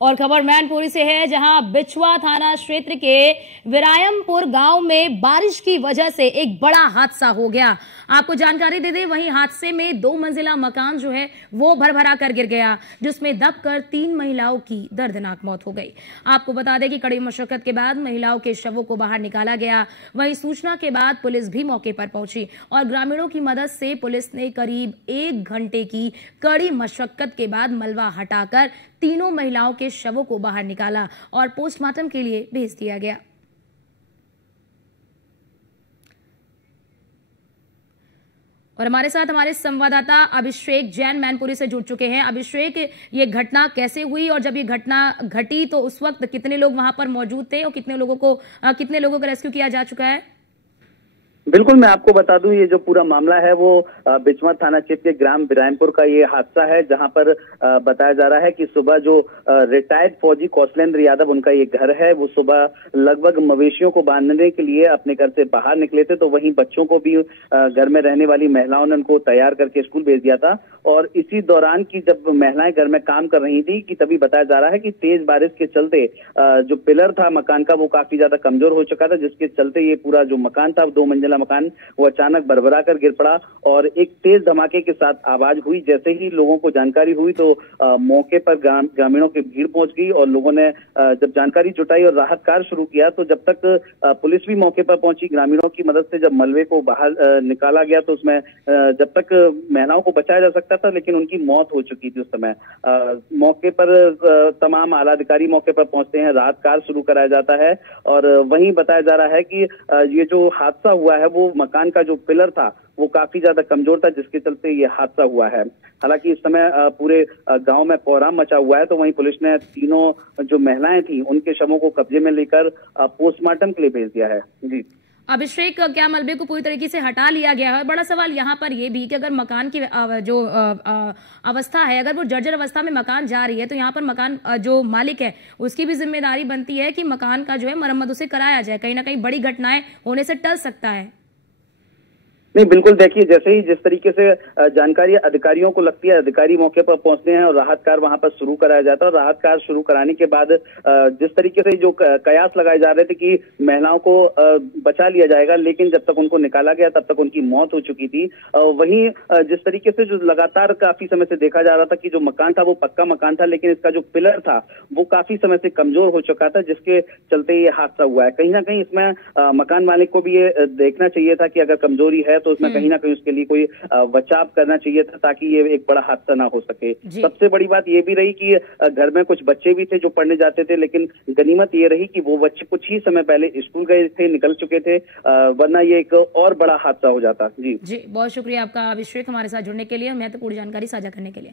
और खबर मैनपुरी से है, जहां बिछुआ थाना क्षेत्र के विरायमपुर गांव में बारिश की वजह से एक बड़ा हादसा हो गया। आपको जानकारी दे दें, वहीं हादसे में 2 मंजिला मकान जो है वो भरभरा कर गिर गया, जिसमें दबकर 3 महिलाओं की दर्दनाक मौत हो गई। आपको बता दें कि कड़ी मशक्कत के बाद महिलाओं के शवों को बाहर निकाला गया। वहीं सूचना के बाद पुलिस भी मौके पर पहुंची और ग्रामीणों की मदद से पुलिस ने करीब 1 घंटे की कड़ी मशक्कत के बाद मलबा हटाकर तीनों महिलाओं के शवों को बाहर निकाला और पोस्टमार्टम के लिए भेज दिया गया। और हमारे साथ हमारे संवाददाता अभिषेक जैन मैनपुरी से जुड़ चुके हैं। अभिषेक, ये घटना कैसे हुई और जब ये घटना घटी तो उस वक्त कितने लोग वहां पर मौजूद थे और कितने लोगों को रेस्क्यू किया जा चुका है? बिल्कुल, मैं आपको बता दूं, ये जो पूरा मामला है वो बिछवा थाना क्षेत्र के ग्राम विरायमपुर का ये हादसा है, जहां पर बताया जा रहा है कि सुबह जो रिटायर्ड फौजी कौशलेंद्र यादव, उनका ये घर है, वो सुबह लगभग मवेशियों को बांधने के लिए अपने घर से बाहर निकले थे। तो वहीं बच्चों को भी घर में रहने वाली महिलाओं ने उनको तैयार करके स्कूल भेज दिया था। और इसी दौरान की जब महिलाएं घर में काम कर रही थी कि तभी बताया जा रहा है कि तेज बारिश के चलते जो पिलर था मकान का वो काफी ज्यादा कमजोर हो चुका था, जिसके चलते ये पूरा जो मकान था, 2 मंजिला मकान, वो अचानक भरभरा कर गिर पड़ा और एक तेज धमाके के साथ आवाज हुई। जैसे ही लोगों को जानकारी हुई तो मौके पर ग्रामीणों की भीड़ पहुंच गई और लोगों ने जब जानकारी जुटाई और राहत कार्य शुरू किया, तो जब तक पुलिस भी मौके पर पहुंची, ग्रामीणों की मदद से जब मलबे को बाहर निकाला गया तो उसमें जब तक महिलाओं को बचाया जा सकता था, लेकिन उनकी मौत हो चुकी थी उस समय। मौके पर तमाम आला अधिकारी मौके पर पहुंचते हैं, राहत कार्य शुरू कराया जाता है। और वहीं बताया जा रहा है कि ये जो हादसा हुआ है वो मकान का जो पिलर था वो काफी ज्यादा कमजोर था, जिसके चलते ये हादसा हुआ है। हालांकि इस समय पूरे गांव में कोहराम मचा हुआ है। तो वहीं पुलिस ने तीनों जो महिलाएं थी उनके शवों को कब्जे में लेकर पोस्टमार्टम के लिए भेज दिया है। जी अभिषेक, क्या मलबे को पूरी तरीके से हटा लिया गया है? बड़ा सवाल यहाँ पर यह भी कि अगर मकान की जो अवस्था है, अगर वो जर्जर अवस्था में मकान जा रही है, तो यहाँ पर मकान जो मालिक है उसकी भी जिम्मेदारी बनती है कि मकान का जो है मरम्मत उसे कराया जाए। कहीं ना कहीं बड़ी घटनाएं होने से टल सकता है। नहीं, बिल्कुल, देखिए, जैसे ही जिस तरीके से जानकारी अधिकारियों को लगती है, अधिकारी मौके पर पहुंचते हैं और राहत कार्य वहां पर शुरू कराया जाता है। और राहत कार्य शुरू कराने के बाद जिस तरीके से जो कयास लगाए जा रहे थे कि महिलाओं को बचा लिया जाएगा, लेकिन जब तक उनको निकाला गया तब तक उनकी मौत हो चुकी थी। वहीं जिस तरीके से जो लगातार काफी समय से देखा जा रहा था कि जो मकान था वो पक्का मकान था, लेकिन इसका जो पिलर था वो काफी समय से कमजोर हो चुका था, जिसके चलते ये हादसा हुआ है। कहीं ना कहीं इसमें मकान मालिक को भी ये देखना चाहिए था कि अगर कमजोरी है तो उसमें कहीं ना कहीं उसके लिए कोई बचाव करना चाहिए था, ताकि ये एक बड़ा हादसा ना हो सके। सबसे बड़ी बात ये भी रही कि घर में कुछ बच्चे भी थे जो पढ़ने जाते थे, लेकिन गनीमत ये रही कि वो बच्चे कुछ ही समय पहले स्कूल गए थे, निकल चुके थे, वरना ये एक और बड़ा हादसा हो जाता। जी, बहुत शुक्रिया आपका अभिषेक, हमारे साथ जुड़ने के लिए, महत्वपूर्ण जानकारी साझा करने के लिए।